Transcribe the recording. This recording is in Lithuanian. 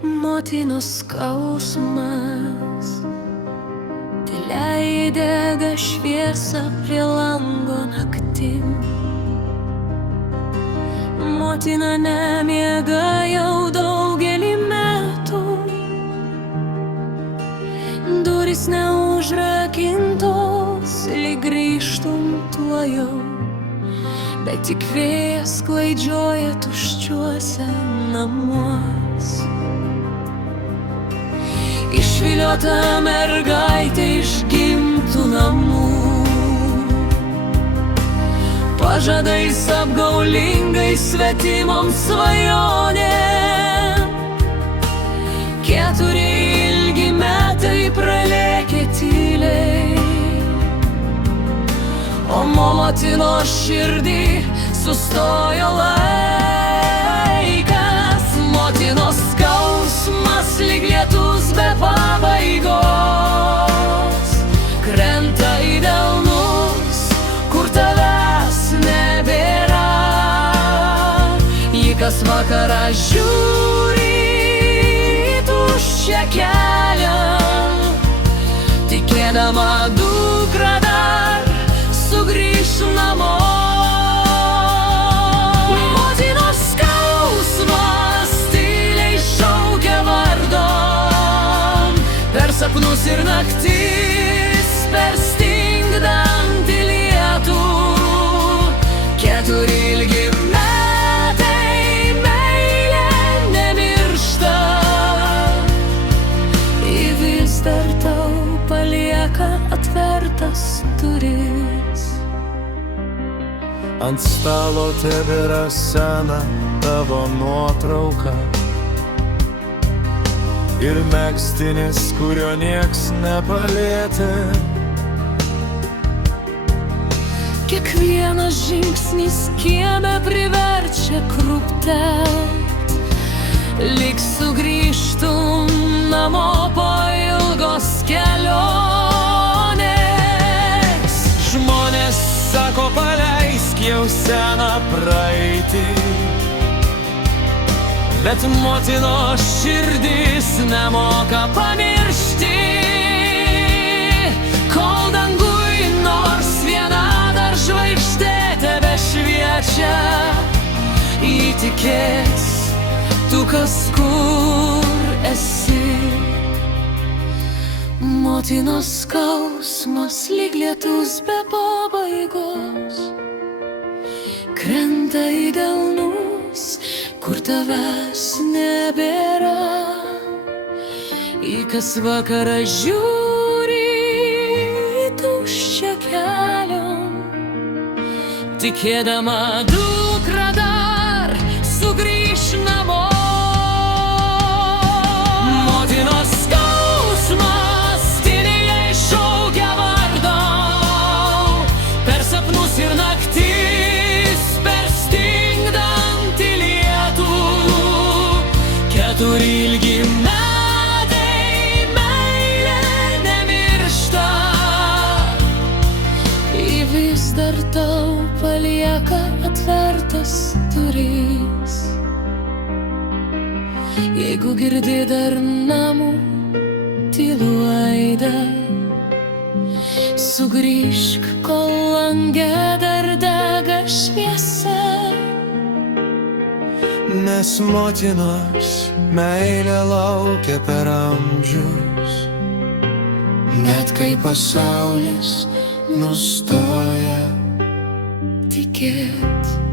Motinos skausmas tyliai dega šviesa prie lango naktim. Motina nemiega jau daugelį metų, durys neužrakintos, lyg grįžtum tuojau, bet tik vėjas klaidžioja tuščiuose namuos. Išviliota mergaitė iš gimtų namų, pažadais apgaulingais svetimoms svajonėm. 4 ilgi metai pralėkė tyliai, o motinos širdį sustojo laikas. Motinos skausmas lyg lietus be pabaigos krenta į delnus, kur tavęs nebėra. Ji kas vakarą žiūri į tuščią kelią, tikėdama dukra dar sugrįš namo. Motinos skausmas tyliai šaukia vardon, per sapnus ir naktis, per stingdantį lietų. 4 ilgi metai, meilė nemiršta, ji vis dar tau palieka atvertas duris. Ant stalo tebėra sena tavo nuotrauka ir megztinis, kurio nieks nepalietė. Kiekvienas žingsnis kieme priverčia krūptelt, lyg sugrįžtum namo po ilgos kelionės. Žmonės sako, paleisk jau seną praeitį, bet motinos širdis nemoka pamiršti. Kol danguj nors viena dar žvaigždė tebešviečia, įtikės tu kur esi. Motinos skausmas lyg lietus be pabaigos krenta į delnus, kur tavęs nebėra. Į kas vakarą žiūri į tuščią kelią, tikėdama dukra dar sugrįš namo. Motinos skausmas tyliai šaukia vardon, per sapnus ir naktis, per stingdantį lietų. 4 ilgi metai, meilė nemiršta, ji vis dar tau palieka atvertas duris. Jeigu girdi dar namų tylų aidą, sugrįžk, kol lange dar dega šviesa. Nes motinos meilė laukia per amžius, net kai pasaulis nustoja Tikėt.